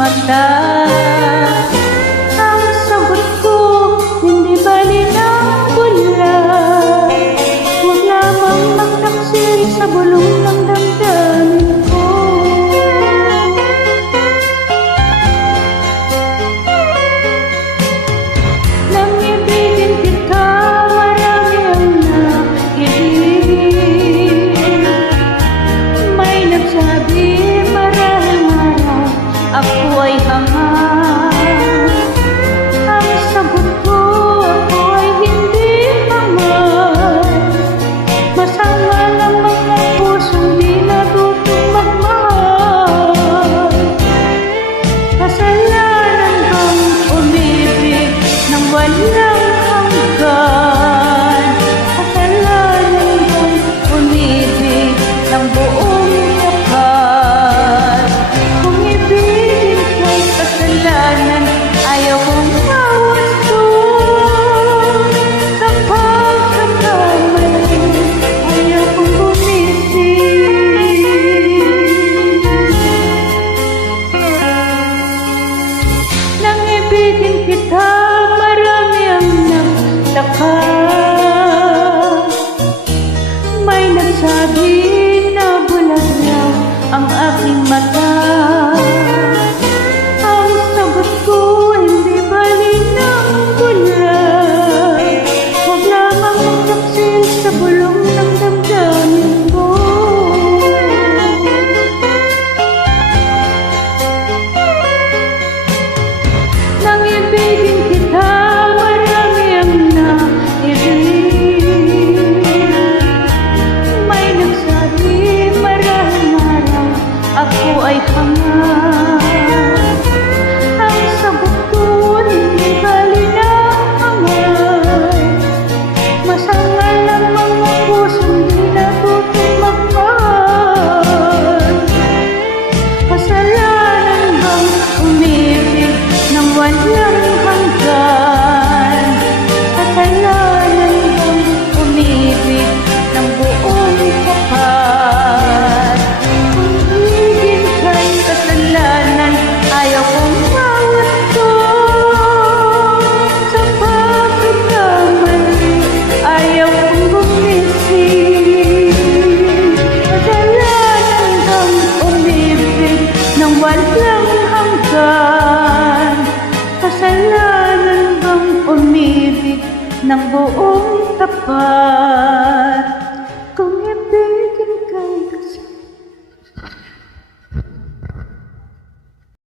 Mata. Ang sagot ko, hindi bali ng bula. Huwag lamang magtaksil sa bulong ng damdamin ko. Nang ibigin kita, marami ang nakilig. May nagsabi, marahil ako ay hangat. Ang sagot ko, ako ay hindi hangat. Masama ng mga pusong di natutong magmahal. Kasalanan bang umibig ng walang hanggan? Kasalanan bang umibig ng buong kapal? Kung ibig kasalanan, ayaw kong mawasto. Sa pagkakamali, ayaw kong bumisig. Nang ibigin kita, marami ang nagtaka. May nagsabi na bulag raw ang aking mata. Ako ay hangat. Ang sagot ko, hindi bali na hangat. Masangal ang mga pusong di natutong magmahal. Kasalanan bang umibig ng walang hanggan? Kasalanan bang umibig ng buong kapal? Ayaw kong mawasto. Sa pagkakamali, ayaw kong bumisig. Kasalanan bang umibig ng walang hanggan? Kasalanan bang umibig ng buong tapat?